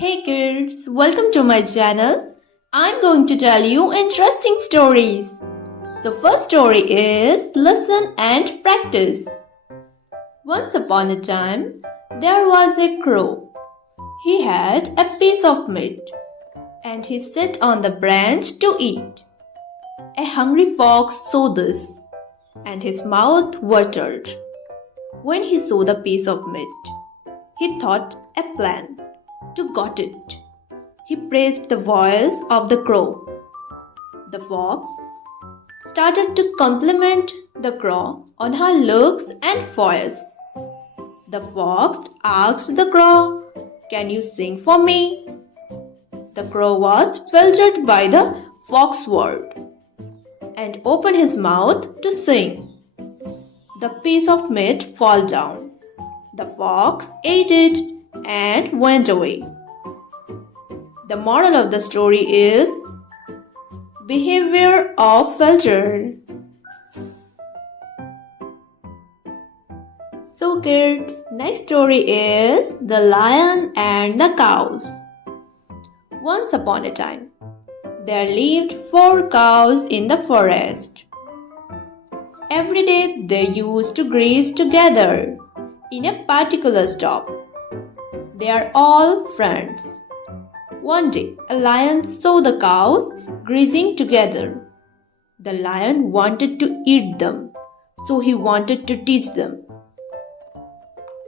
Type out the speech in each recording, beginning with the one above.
Hey kids, welcome to my channel. I'm going to tell you interesting stories. So first story is Listen and Practice. Once upon a time, there was a crow. He had a piece of meat and he sat on the branch to eat. A hungry fox saw this and his mouth watered. When he saw the piece of meat, he thought a plan to got it. He praised the voice of the crow. The fox started to compliment the crow on her looks and voice. The fox asked the crow, "Can you sing for me?" The crow was filtered by the fox's word and opened his mouth to sing. The piece of meat fell down. The fox ate it and went away. The moral of the story is behavior of filter. So kids, next story is The Lion and the Cows. Once upon a time, there lived 4 cows in the forest. Every day they used to graze together in a particular stop. They are all friends. One day, a lion saw the cows grazing together. The lion wanted to eat them, so he wanted to teach them.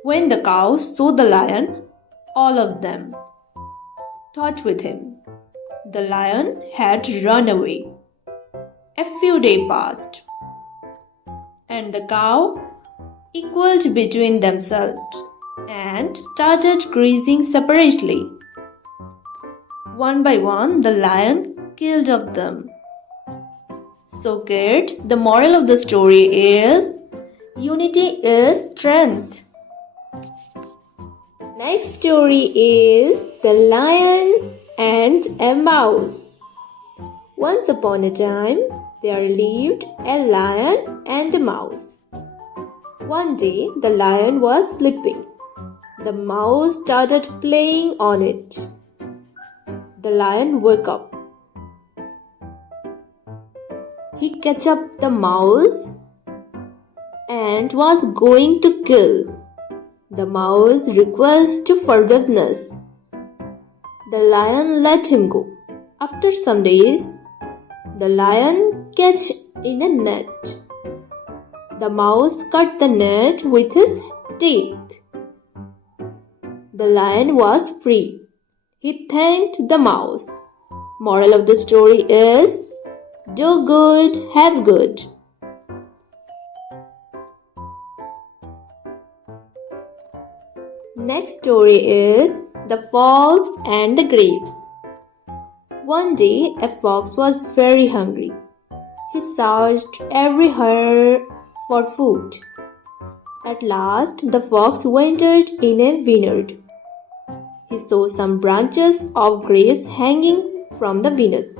When the cows saw the lion, all of them thought with him. The lion had run away. A few days passed, and the cow equaled between themselves and started grazing separately. One by one, the lion killed of them. So kids, the moral of the story is unity is strength. Next story is The Lion and a Mouse. Once upon a time, there lived a lion and a mouse. One day, the lion was sleeping. The mouse started playing on it. The lion woke up. He catch up the mouse and was going to kill. The mouse requested forgiveness. The lion let him go. After some days, the lion catch in a net. The mouse cut the net with his teeth. The lion was free. He thanked the mouse. Moral of the story is do good, have good. Next story is The Fox and the Grapes. One day, a fox was very hungry. He searched everywhere for food. At last, the fox entered in a vineyard. He saw some branches of grapes hanging from the vineyard.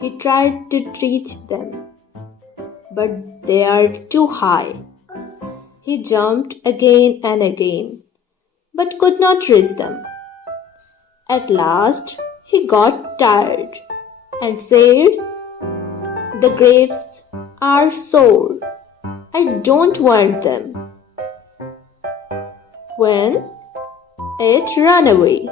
He tried to reach them, but they are too high. He jumped again and again, but could not reach them. At last, he got tired and said, "The grapes are sour. I don't want them." When it ran away.